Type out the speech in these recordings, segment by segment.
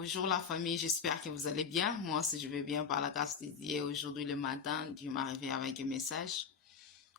Bonjour la famille, j'espère que vous allez bien. Moi aussi, je vais bien par la grâce de Dieu. Aujourd'hui le matin, Dieu m'a réveillé avec un message.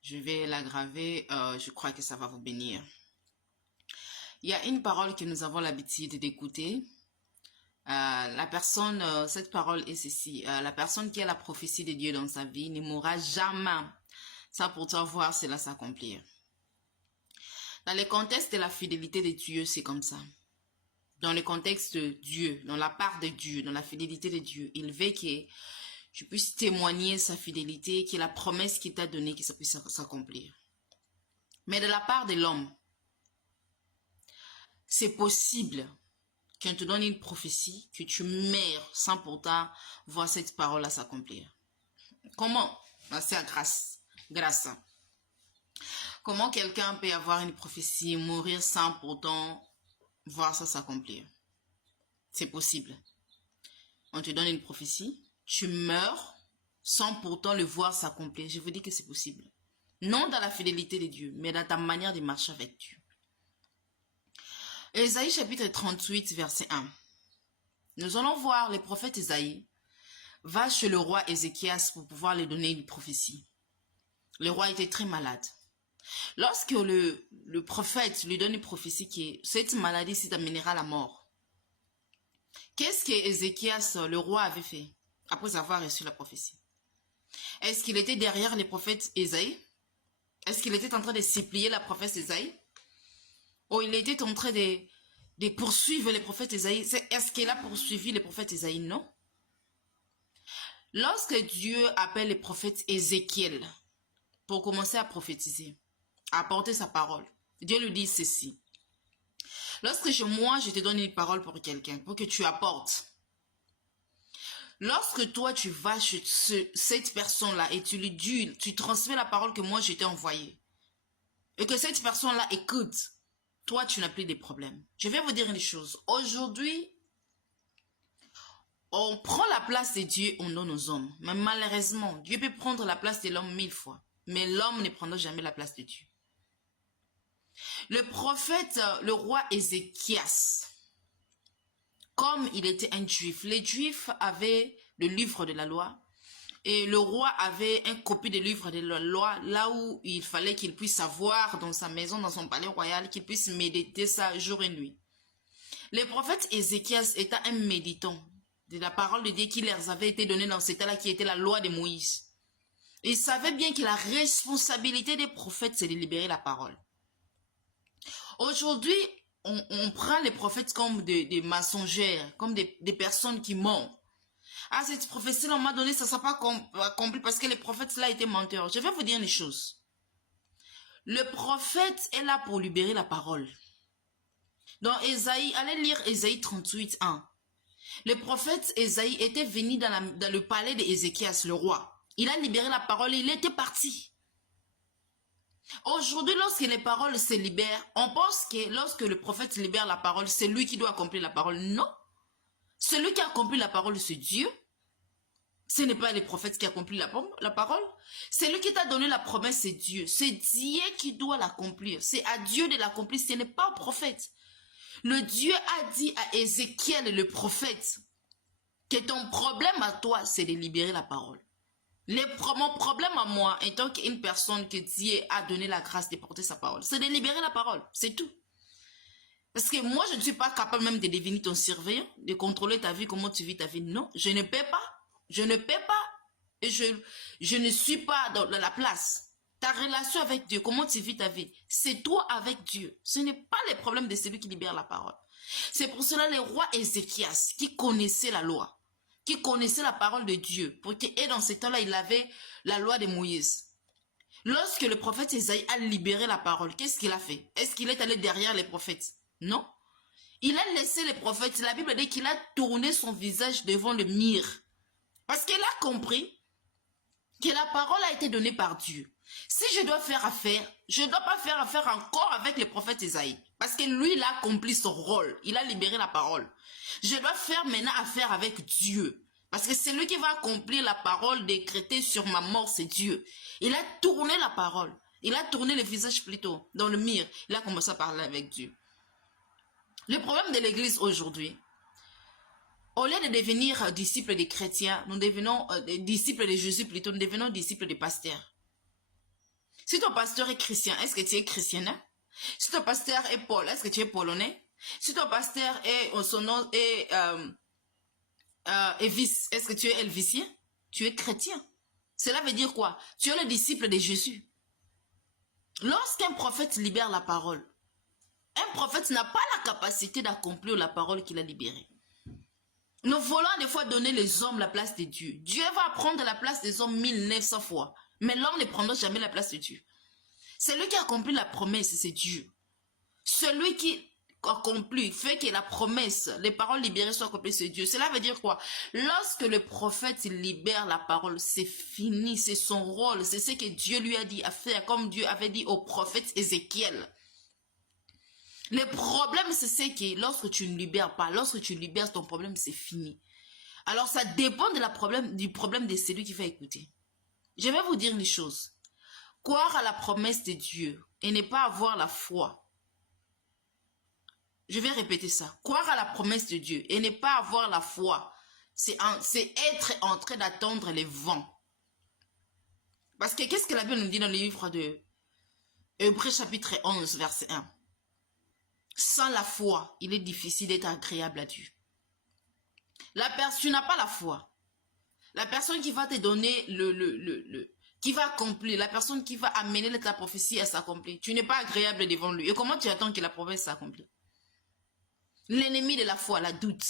Je vais l'aggraver, je crois que ça va vous bénir. Il y a une parole que nous avons l'habitude d'écouter. Cette parole est ceci. La personne qui a la prophétie de Dieu dans sa vie ne mourra jamais. Ça pour toi voir cela s'accomplir. Dans le contexte de la fidélité de Dieu, c'est comme ça. Dans le contexte de Dieu, dans la part de Dieu, dans la fidélité de Dieu, il veut que je puisse témoigner sa fidélité, que la promesse qu'il t'a donnée, que ça puisse s'accomplir. Mais de la part de l'homme, c'est possible qu'on te donne une prophétie, que tu meurs sans pourtant voir cette parole-là s'accomplir. Comment? C'est à grâce. Comment quelqu'un peut avoir une prophétie, mourir sans pourtant voir ça s'accomplir? C'est possible. On te donne une prophétie, tu meurs sans pourtant le voir s'accomplir. Je vous dis que c'est possible. Non dans la fidélité de Dieu, mais dans ta manière de marcher avec Dieu. Ésaïe chapitre 38, verset 1. Nous allons voir le prophète Ésaïe va chez le roi Ézéchias pour pouvoir lui donner une prophétie. Le roi était très malade. Lorsque le prophète lui donne une prophétie que cette maladie t'amènera à la mort, qu'est-ce que Ézéchias, le roi, avait fait après avoir reçu la prophétie? Est-ce qu'il était derrière le prophète Ésaïe? Est-ce qu'il était en train de supplier la prophète Ésaïe? Ou il était en train de poursuivre le prophète Ésaïe? Est-ce qu'il a poursuivi le prophète Ésaïe? Non. Lorsque Dieu appelle le prophète Ézéchiel pour commencer à prophétiser, à apporter sa parole, Dieu lui dit ceci. Lorsque moi, je te donne une parole pour quelqu'un, pour que tu apportes. Lorsque toi, tu vas chez cette personne-là et tu lui dis, tu transmets la parole que moi, je t'ai envoyée. Et que cette personne-là écoute, toi, tu n'as plus de problèmes. Je vais vous dire une chose. Aujourd'hui, on prend la place de Dieu, on donne aux hommes. Mais malheureusement, Dieu peut prendre la place de l'homme 1000 fois. Mais l'homme ne prendra jamais la place de Dieu. Le prophète, le roi Ézéchias, comme il était un juif, les juifs avaient le livre de la loi et le roi avait une copie du livre de la loi là où il fallait qu'il puisse savoir dans sa maison, dans son palais royal, qu'il puisse méditer ça jour et nuit. Le prophète Ézéchias était un méditant de la parole de Dieu qui leur avait été donnée dans cet état-là qui était la loi de Moïse. Il savait bien que la responsabilité des prophètes, c'est de libérer la parole. Aujourd'hui, on prend les prophètes comme des mensongères, comme des personnes qui mentent. Ah, cette prophétie-là, on m'a donné, ça ne sera pas accompli parce que les prophètes-là étaient menteurs. Je vais vous dire une chose. Le prophète est là pour libérer la parole. Dans Ésaïe, allez lire Ésaïe 38, 1. Le prophète Ésaïe était venu dans le palais d'Ézéchias, le roi. Il a libéré la parole et il était parti. Aujourd'hui, lorsque les paroles se libèrent, on pense que lorsque le prophète libère la parole, c'est lui qui doit accomplir la parole. Non. Celui qui accomplit la parole, c'est Dieu. Ce n'est pas le prophète qui accomplit la parole. C'est lui qui t'a donné la promesse, c'est Dieu. C'est Dieu qui doit l'accomplir. C'est à Dieu de l'accomplir, ce n'est pas au prophète. Le Dieu a dit à Ézéchiel, le prophète, que ton problème à toi, c'est de libérer la parole. Mon problème à moi, étant qu'une personne que Dieu a donné la grâce de porter sa parole, c'est de libérer la parole, c'est tout. Parce que moi, je ne suis pas capable même de devenir ton surveillant, de contrôler ta vie, comment tu vis ta vie. Non, je ne peux pas. Je ne peux pas. Et je ne suis pas dans la place. Ta relation avec Dieu, comment tu vis ta vie, c'est toi avec Dieu. Ce n'est pas le problème de celui qui libère la parole. C'est pour cela le roi Ézéchias, qui connaissait la loi, qui connaissait la parole de Dieu, et dans ce temps-là, il avait la loi de Moïse. Lorsque le prophète Ésaïe a libéré la parole, qu'est-ce qu'il a fait? Est-ce qu'il est allé derrière les prophètes? Non. Il a laissé les prophètes. La Bible dit qu'il a tourné son visage devant le mur. Parce qu'il a compris que la parole a été donnée par Dieu. Si je dois faire affaire, je ne dois pas faire affaire encore avec le prophète Ésaïe. Parce que lui, il a accompli son rôle. Il a libéré la parole. Je dois faire maintenant affaire avec Dieu. Parce que c'est lui qui va accomplir la parole décrétée sur ma mort, c'est Dieu. Il a tourné la parole. Il a tourné le visage plutôt dans le mur. Il a commencé à parler avec Dieu. Le problème de l'église aujourd'hui, Au lieu de devenir disciples des chrétiens, nous devenons disciples de Jésus plutôt, nous devenons disciples des pasteurs. Si ton pasteur est chrétien, est-ce que tu es chrétien? Si ton pasteur est Paul, est-ce que tu es polonais? Si ton pasteur est, son nom est Elvis, est-ce que tu es elvisien? Tu es chrétien. Cela veut dire quoi? Tu es le disciple de Jésus. Lorsqu'un prophète libère la parole, un prophète n'a pas la capacité d'accomplir la parole qu'il a libérée. Nous voulons des fois donner les hommes la place de Dieu. Dieu va prendre la place des hommes 1900 fois. Mais l'homme ne prendra jamais la place de Dieu. Celui qui accomplit la promesse, c'est Dieu. Celui qui accomplit, fait que la promesse, les paroles libérées soient accomplies, c'est Dieu. Cela veut dire quoi? Lorsque le prophète libère la parole, c'est fini, c'est son rôle, c'est ce que Dieu lui a dit à faire, comme Dieu avait dit au prophète Ézéchiel. Le problème, c'est que lorsque tu ne libères pas, lorsque tu libères ton problème, c'est fini. Alors, ça dépend du problème de celui qui va écouter. Je vais vous dire une chose. Croire à la promesse de Dieu et ne pas avoir la foi. Je vais répéter ça. Croire à la promesse de Dieu et ne pas avoir la foi, c'est être en train d'attendre les vents. Parce que qu'est-ce que la Bible nous dit dans le livre de Hébreux chapitre 11, verset 1? Sans la foi, il est difficile d'être agréable à Dieu. Tu n'as pas la foi. La personne qui va te donner qui va accomplir, la personne qui va amener ta prophétie à s'accomplir, tu n'es pas agréable devant lui. Et comment tu attends que la promesse s'accomplisse? L'ennemi de la foi, la doute.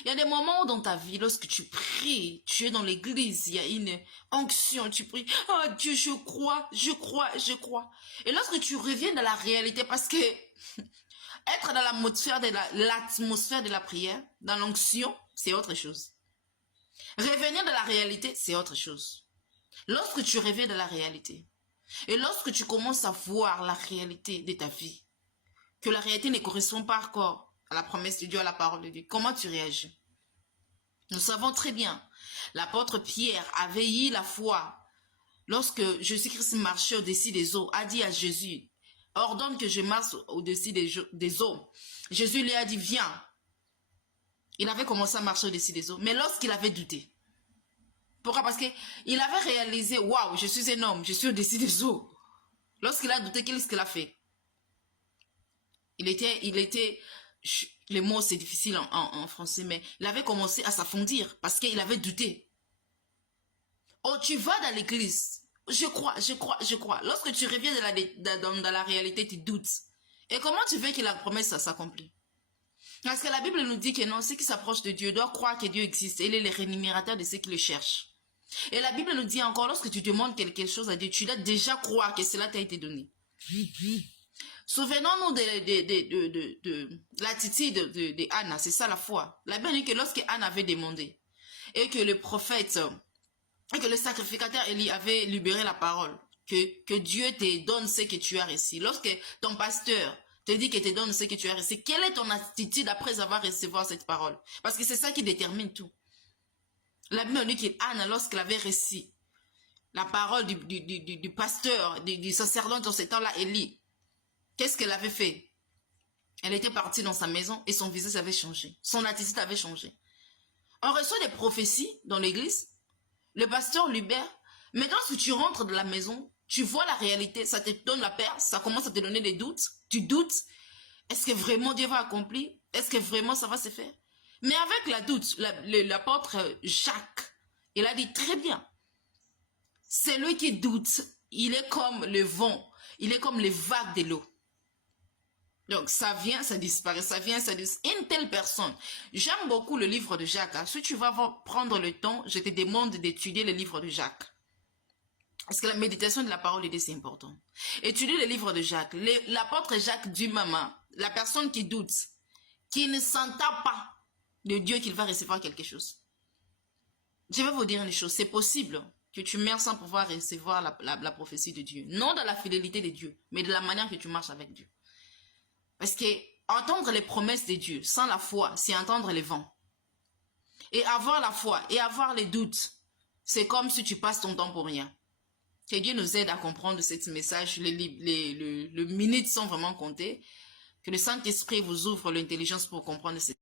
Il y a des moments où dans ta vie, lorsque tu pries, tu es dans l'église, il y a une onction, tu pries, oh Dieu, je crois, je crois, je crois. Et lorsque tu reviens dans la réalité, parce que être dans l'atmosphère de la prière, dans l'onction, c'est autre chose. Revenir dans la réalité, c'est autre chose. Lorsque tu reviens dans la réalité, et lorsque tu commences à voir la réalité de ta vie, que la réalité ne correspond pas encore à la promesse de Dieu, à la parole de Dieu, comment tu réagis? Nous savons très bien, l'apôtre Pierre avait eu la foi lorsque Jésus-Christ marchait au-dessus des eaux, a dit à Jésus, ordonne que je marche au-dessus des eaux. Jésus lui a dit, viens. Il avait commencé à marcher au-dessus des eaux, mais lorsqu'il avait douté, pourquoi? Parce qu'il avait réalisé, waouh, je suis un homme, je suis au-dessus des eaux. Lorsqu'il a douté, qu'est-ce qu'il a fait? Les mots c'est difficile en français, mais il avait commencé à s'affondir parce qu'il avait douté. Oh, tu vas dans l'église, je crois, je crois, je crois. Lorsque tu reviens dans la réalité, tu doutes. Et comment tu veux que la promesse s'accomplit? Parce que la Bible nous dit que non, ceux qui s'approchent de Dieu doivent croire que Dieu existe. Il est le rémunérateur de ceux qui le cherchent. Et la Bible nous dit encore, lorsque tu demandes quelque chose à Dieu, tu dois déjà croire que cela t'a été donné. Souvenons-nous de l'attitude de Anna, c'est ça la foi. La Bible dit que lorsque Anna avait demandé, et que le prophète, et que le sacrificateur Élie avait libéré la parole, que Dieu te donne ce que tu as reçu. Lorsque ton pasteur te dit que te donne ce que tu as reçu, quelle est ton attitude après avoir reçu cette parole? Parce que c'est ça qui détermine tout. La Bible dit qu'Anna, lorsqu'elle avait reçu la parole du pasteur, du sacerdoce dans ce temps-là, Élie, qu'est-ce qu'elle avait fait? Elle était partie dans sa maison et son visage avait changé. Son attitude avait changé. On reçoit des prophéties dans l'église, le pasteur libère, mais lorsque tu rentres dans la maison, tu vois la réalité, ça te donne la peur, ça commence à te donner des doutes, tu doutes, est-ce que vraiment Dieu va accomplir? Est-ce que vraiment ça va se faire? Mais avec la doute, l'apôtre Jacques, il a dit très bien, celui qui doute, il est comme le vent, il est comme les vagues de l'eau. Donc, ça vient, ça disparaît, ça vient, ça disparaît. Une telle personne. J'aime beaucoup le livre de Jacques. Hein. Si tu vas prendre le temps, je te demande d'étudier le livre de Jacques. Parce que la méditation de la parole de Dieu, c'est important. Étudie le livre de Jacques. L'apôtre Jacques dit, maman, la personne qui doute, qui ne s'entend pas de Dieu qu'il va recevoir quelque chose. Je vais vous dire une chose, c'est possible que tu meurs sans pouvoir recevoir la prophétie de Dieu. Non dans la fidélité de Dieu, mais de la manière que tu marches avec Dieu. Parce que entendre les promesses de Dieu sans la foi, c'est entendre les vents. Et avoir la foi et avoir les doutes, c'est comme si tu passes ton temps pour rien. Que Dieu nous aide à comprendre ce message. Les minutes sont vraiment comptées. Que le Saint-Esprit vous ouvre l'intelligence pour comprendre ce